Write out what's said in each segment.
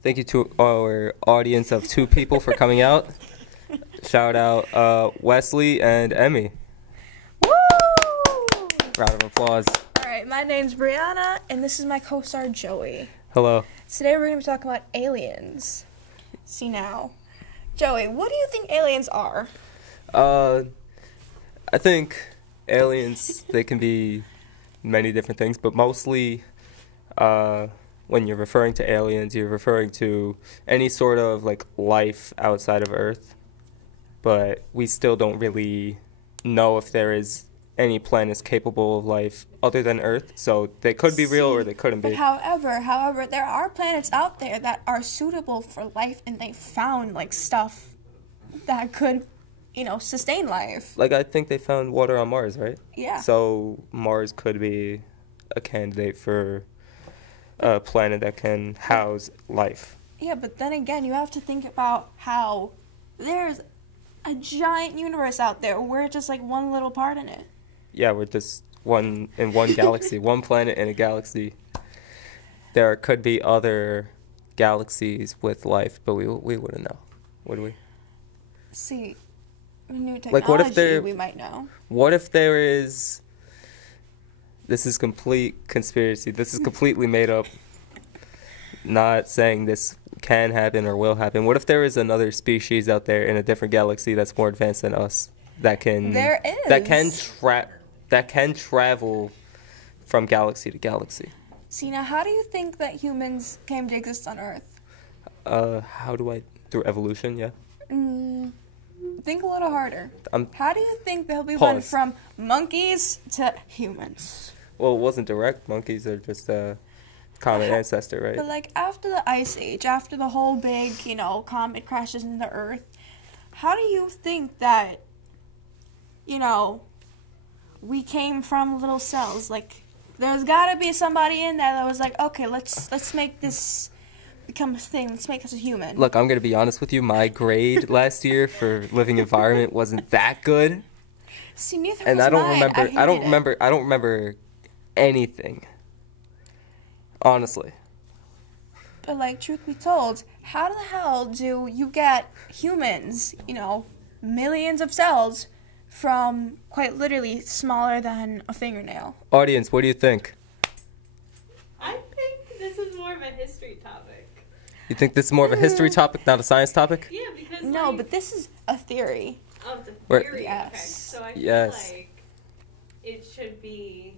Thank you to our audience of 2 people for coming out. Shout out Wesley and Emmy. Woo! Round of applause. All right, my name's Brianna, and this is my co-star Joey. Hello. Today we're going to be talking about aliens. See now, Joey, what do you think aliens are? I think aliens, they can be many different things, but mostly when you're referring to aliens, you're referring to any sort of like life outside of Earth. But we still don't really know if there is any planets capable of life other than Earth. So they could be real or they couldn't be. However, there are planets out there that are suitable for life, and they found like stuff that could, sustain life. Like I think they found water on Mars, right? Yeah. So Mars could be a candidate for a planet that can house life. Yeah, but then again, you have to think about how there's a giant universe out there. We're just like one little part in it. Yeah, we're just one in one galaxy, one planet in a galaxy. There could be other galaxies with life, but we wouldn't know, would we? See, new technology, like what if there, we might know. What if there is... This is complete conspiracy. This is completely made up. Not saying this can happen or will happen. What if there is another species out there in a different galaxy that's more advanced than us that can There is. that can travel from galaxy to galaxy? See, now how do you think that humans came to exist on Earth? Through evolution, yeah. Think a little harder. How do you think that we Pause. went from monkeys to humans? Well, it wasn't direct. Monkeys are just a common ancestor, right? But like after the Ice Age, after the whole big, comet crashes into Earth, how do you think that, we came from little cells? Like, there's gotta be somebody in there that was like, okay, let's make this become a thing. Let's make us a human. Look, I'm gonna be honest with you. My grade last year for living environment wasn't that good, See, neither and was I don't mine. remember. I don't hated it. remember anything. Honestly. But like, truth be told, how the hell do you get humans, millions of cells, from quite literally smaller than a fingernail? Audience, what do you think? I think this is more of a history topic. You think this is more of a history topic, not a science topic? Yeah, because No, but this is a theory. Oh, it's a Where- theory. Yes. Okay. So I feel Yes. like it should be.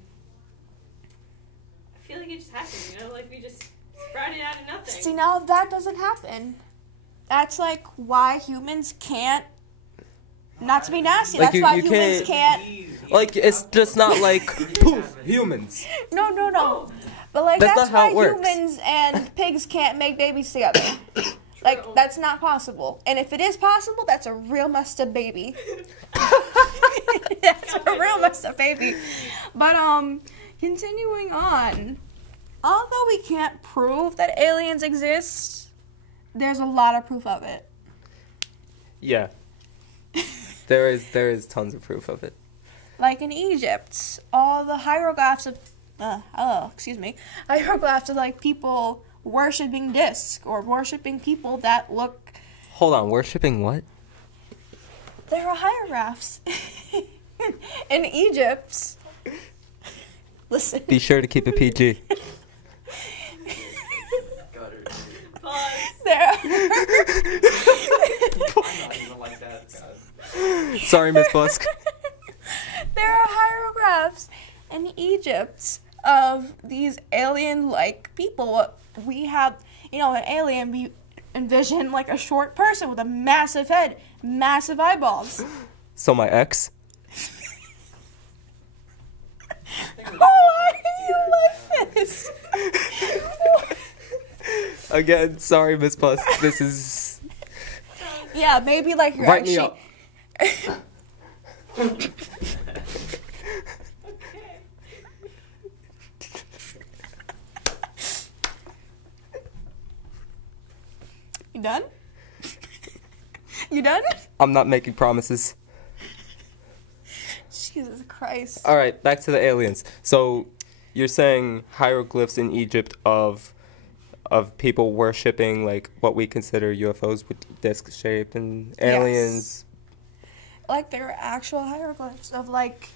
I feel like it just happened. Like we just sprouted out of nothing. See, now that doesn't happen. That's like why humans can't. Not to be nasty. Like, that's why you humans can't. Like, it's just not like, poof, humans. No. But like That's that's not how why it works. humans and pigs can't make babies together. Like, that's not possible. And if it is possible, that's a real messed up baby. That's a real messed up baby. But, continuing on. Although we can't prove that aliens exist, there's a lot of proof of it. Yeah. There is tons of proof of it. Like in Egypt, all the hieroglyphs of, hieroglyphs of like people worshipping discs or worshipping people that look. Hold on, worshipping what? There are hieroglyphs in Egypt. Listen. Be sure to keep it PG. Pause. There Sorry, Miss Busk. There are hieroglyphs in Egypt of these alien-like people. We have, an alien, we envision like a short person with a massive head, massive eyeballs. So my ex? Why are you like this? Again, sorry, Miss Busk. This is... Yeah, maybe like you're Write me actually... up. Okay. You done? You done? I'm not making promises. Jesus Christ. All right, back to the aliens. So you're saying hieroglyphs in Egypt of of people worshipping like what we consider UFOs with disc shape and aliens. Like there are actual hieroglyphs of like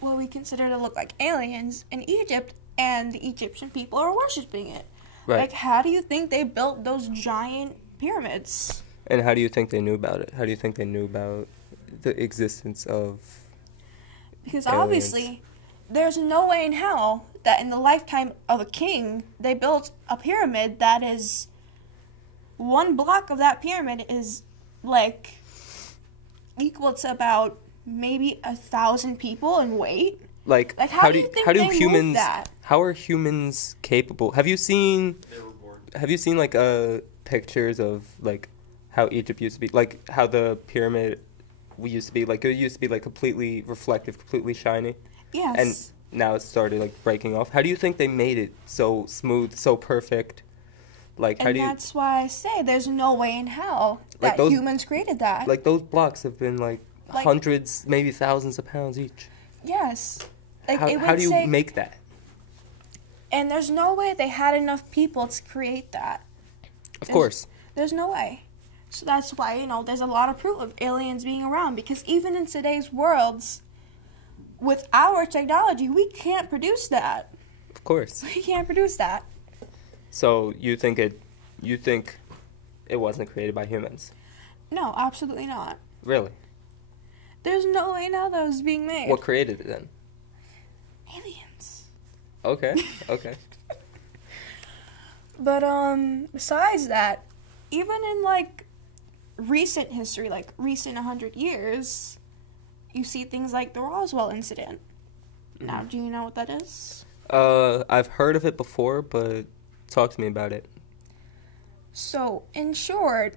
what we consider to look like aliens in Egypt, and the Egyptian people are worshiping it. Right. Like, how do you think they built those giant pyramids? And how do you think they knew about it? How do you think they knew about the existence of Because aliens? Obviously, there's no way in hell that in the lifetime of a king, they built a pyramid that is... One block of that pyramid is, like, equal to about maybe 1,000 like in weight. Like how do you think they moved that? How are humans capable? Have you seen like pictures of like how Egypt used to be, like how the pyramid used to be, like it used to be like completely reflective, completely shiny? Yes. And now it's started like breaking off. How do you think they made it so smooth, so perfect? Like how and do you? that's why I say there's no way in hell Like that those- humans created that. Like those blocks have been like hundreds, maybe thousands of pounds each. Yes. Like, it How would do you say, make that? and there's no way they had enough people to create that. Of course. There's no way. So that's why, there's a lot of proof of aliens being around. Because even in today's worlds, with our technology, we can't produce that. Of course. We can't produce that. So you think it wasn't created by humans? No, absolutely not. Really? There's no way now that was being made. What created it then? Aliens. Okay. Okay. But, besides that, even in, like, recent history, like, recent 100 years, you see things like the Roswell incident. Now, do you know what that is? I've heard of it before, but talk to me about it. So, in short,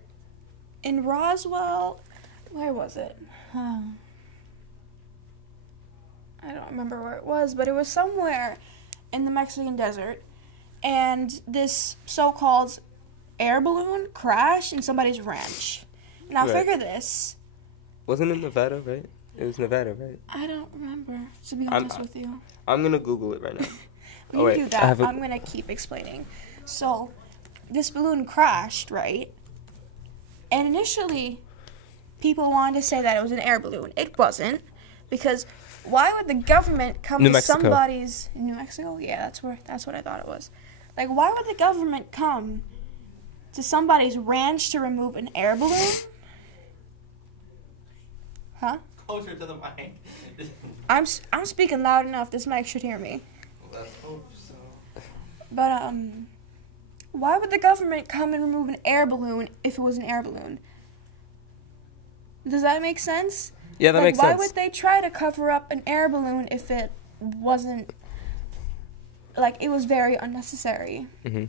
in Roswell, where was it? I don't remember where it was, but it was somewhere in the Mexican desert, and this so-called air balloon crashed in somebody's ranch. Now, Right. figure this. Wasn't it Nevada, right? It was Nevada, right? I don't remember, to be honest with you. I'm gonna Google it right now. We can do that. I'm going to keep explaining. So, this balloon crashed, right? And initially, people wanted to say that it was an air balloon. It wasn't, because why would the government come New to Mexico. somebody's... New Mexico? Yeah, that's what I thought it was. Like, why would the government come to somebody's ranch to remove an air balloon? Huh? Closer to the mic. I'm speaking loud enough. This mic should hear me. Let's hope so. But, why would the government come and remove an air balloon if it was an air balloon? Does that make sense? Yeah, that makes why sense. would they try to cover up an air balloon if it wasn't, like, it was very unnecessary? Mm-hmm.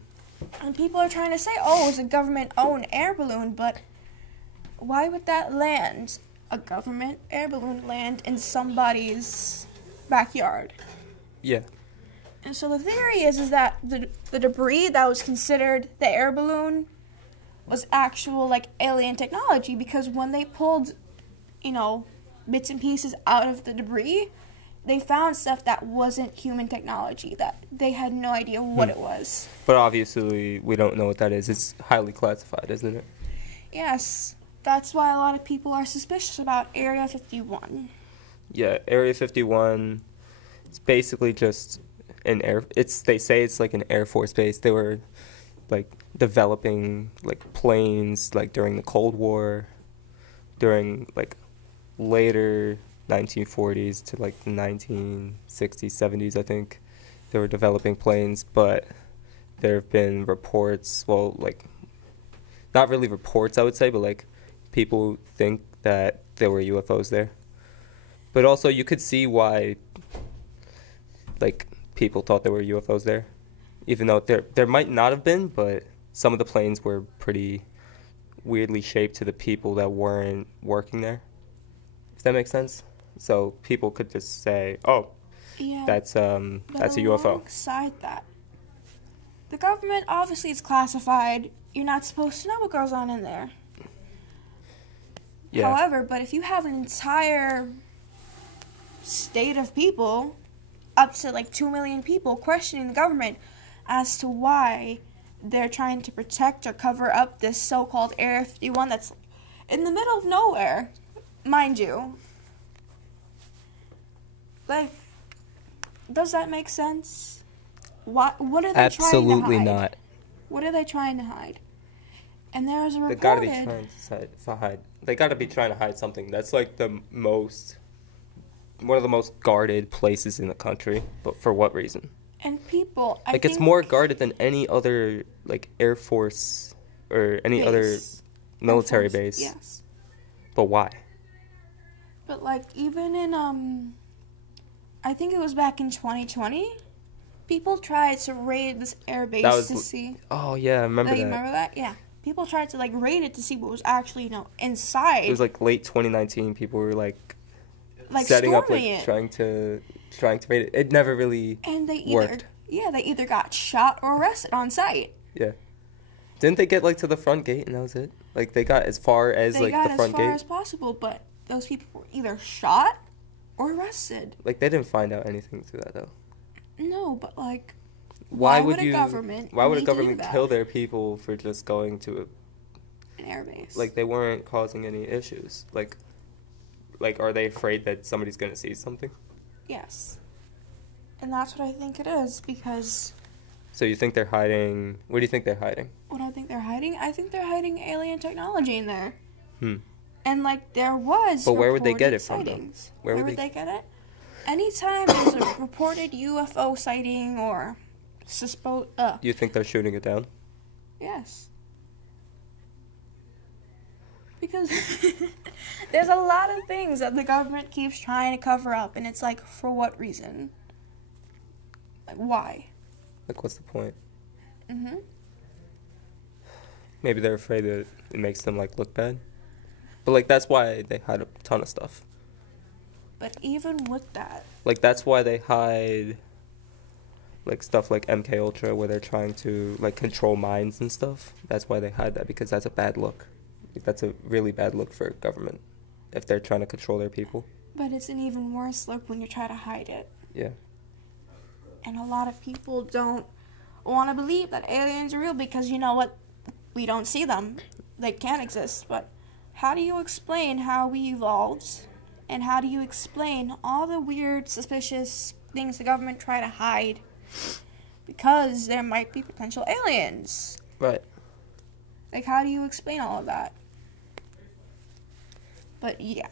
And people are trying to say, oh, it's a government-owned air balloon, but why would that land, a government air balloon, land in somebody's backyard? Yeah. And so the theory is that the debris that was considered the air balloon was actual, like, alien technology, because when they pulled, bits and pieces out of the debris, they found stuff that wasn't human technology, that they had no idea what it was. But obviously, we don't know what that is. It's highly classified, isn't it? Yes, that's why a lot of people are suspicious about Area 51. Yeah, Area 51, it's basically just they say it's like an Air Force base. They were like developing like planes like during the Cold War, during like later 1940s to like the 1960s, 70s, I think. They were developing planes, but there have been reports, well, like not really reports, I would say, but like people think that there were UFOs there. But also you could see why like people thought there were UFOs there, even though there might not have been, but some of the planes were pretty weirdly shaped to the people that weren't working there. If that makes sense? So people could just say, "Oh, Yeah, that's a UFO." Alongside that, the government obviously is classified. You're not supposed to know what goes on in there. Yeah. However, but if you have an entire state of people, up to like 2 million people, questioning the government as to why they're trying to protect or cover up this so-called Area 51 that's in the middle of nowhere, mind you. Like, does that make sense? What are they trying to hide? Absolutely not. What are they trying to hide? And there was a They gotta reported... be trying to hide. They gotta be trying to hide something. That's like one of the most guarded places in the country. But for what reason? And people, Like, it's more guarded than any other, like, Air Force or any other military base. Yes. But why? But, like, even in, I think it was back in 2020, people tried to raid this air base to see... Oh, yeah, I remember that. You remember that? Yeah. People tried to, like, raid it to see what was actually, inside. It was, like, late 2019. People were, like setting up, like, it. trying to raid it. It never really and they worked. They either got shot or arrested on site. Yeah. Didn't they get, like, to the front gate and that was it? Like, they got as far as, the front gate? They got as far as possible, but those people were either shot or arrested. Like, they didn't find out anything through that, though. No, but, like, why would a government kill their people for just going to an airbase? Like, they weren't causing any issues. Like, are they afraid that somebody's gonna see something? Yes. And that's what I think it is, because... So you think they're hiding... What do you think they're hiding? What I think they're hiding? I think they're hiding alien technology in there. And, like, there was But where would they get it sightings. from, though? Where would they get it? Anytime there's a reported UFO sighting or... You think they're shooting it down? Yes. Because there's a lot of things that the government keeps trying to cover up, and it's like, for what reason? Like, why? Like, what's the point? Mm-hmm. Maybe they're afraid that it makes them, like, look bad. But, like, that's why they hide a ton of stuff. But even with that... Like, that's why they hide, like, stuff like MK Ultra, where they're trying to, like, control minds and stuff. That's why they hide that, because that's a bad look. Like, that's a really bad look for government, if they're trying to control their people. But it's an even worse look when you try to hide it. Yeah. And a lot of people don't want to believe that aliens are real because, you know what, we don't see them. They can't exist. But how do you explain how we evolved? And how do you explain all the weird, suspicious things the government try to hide? Because there might be potential aliens. Right. Like, how do you explain all of that? But yeah.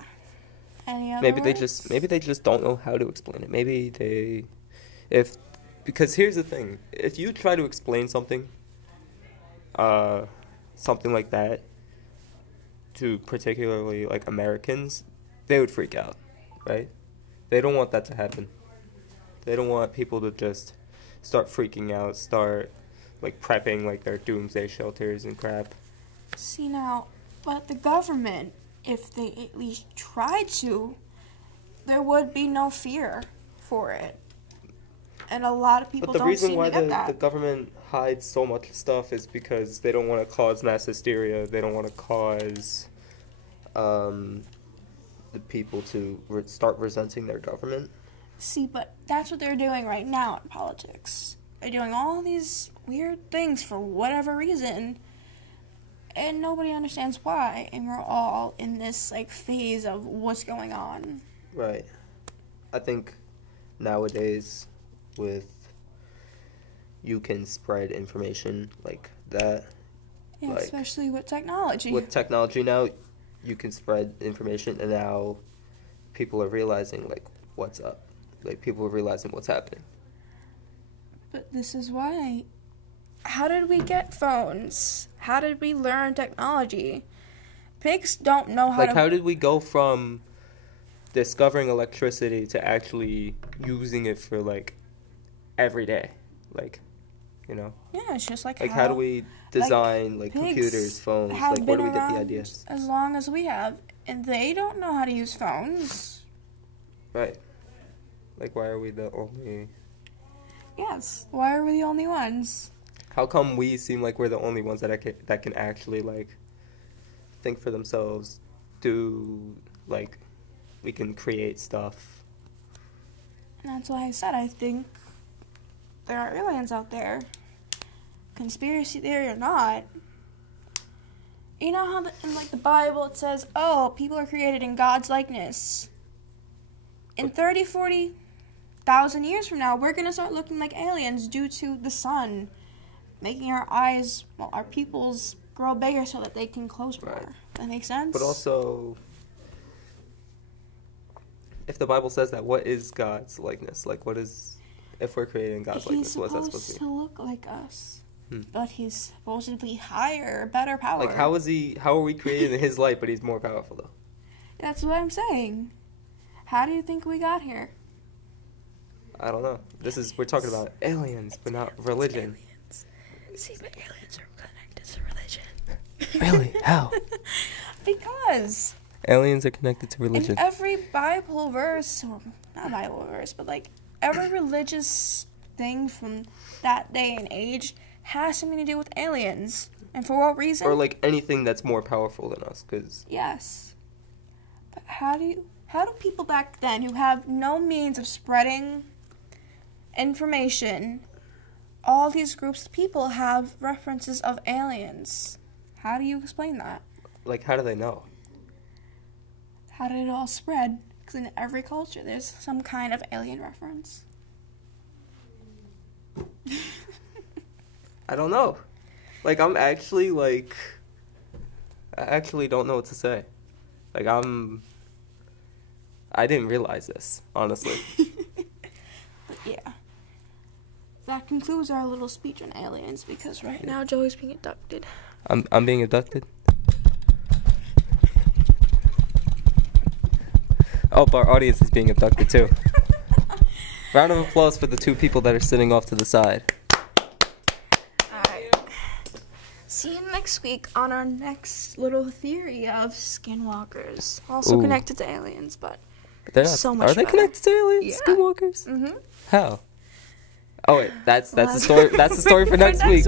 Any other words? Maybe they just don't know how to explain it. Because here's the thing. If you try to explain something like that to particularly, like, Americans, they would freak out, right? They don't want that to happen. They don't want people to just start freaking out, start, like, prepping, like, their doomsday shelters and crap. See, now, but the government, if they at least tried to, there would be no fear for it. And a lot of people don't seem to get that. But the reason why the government hides so much stuff is because they don't want to cause mass hysteria. They don't want to cause the people to start resenting their government. See, but that's what they're doing right now in politics. They're doing all these weird things for whatever reason, and nobody understands why, and we're all in this, like, phase of what's going on. Right. I think nowadays you can spread information like that. Yeah, like, especially with technology. With technology now, you can spread information, and now people are realizing, like, what's up. Like, people are realizing what's happening. But this is why. How did we get phones? How did we learn technology? Pigs don't know how to... Like, how did we go from discovering electricity to actually using it for, like, every day? Like, you know? Yeah, it's just like how do we design, like computers, phones? Like, where do we get the ideas? As long as we have, and they don't know how to use phones. Right. Like, why are we the only... Yes, why are we the only ones? How come we seem like we're the only ones that can actually, like, think for themselves, do, like, we can create stuff? And that's why I said I think there are aliens out there. conspiracy theory or not, you know how in like the Bible it says, oh, people are created in God's likeness. In 30, 40,000 years from now, we're going to start looking like aliens due to the sun making our eyes, well, our pupils grow bigger so that they can close more. Right. That makes sense? But also, if the Bible says that, what is God's likeness? Like, what is, if we're created in God's likeness, what is that supposed to be? He's supposed to look like us. But he's supposedly higher, better power. Like, how are we created in his light, but he's more powerful, though? That's what I'm saying. How do you think we got here? I don't know. We're talking about aliens, but not religion. Aliens. See, but aliens are connected to religion. Really? How? Because Aliens are connected to religion. in every Bible verse, or not Bible verse, but like every religious thing from that day and age has something to do with aliens. And for what reason? Or like anything that's more powerful than us, because Yes. But how do people back then who have no means of spreading information, all these groups of people have references of aliens? How do you explain that? like, how do they know? How did it all spread? Because in every culture there's some kind of alien reference. I don't know. Like, I actually don't know what to say. Like, I didn't realize this, honestly. But yeah. That concludes our little speech on aliens because right now Joey's being abducted. I'm being abducted. Oh, our audience is being abducted too. Round of applause for the two people that are sitting off to the side. Alright. See you next week on our next little theory of skinwalkers. Also Ooh. connected to aliens, but They're not, so much are they better. connected to aliens? Yeah. Skinwalkers? Mm-hmm. How? Oh wait, that's the story. That's the story for next week.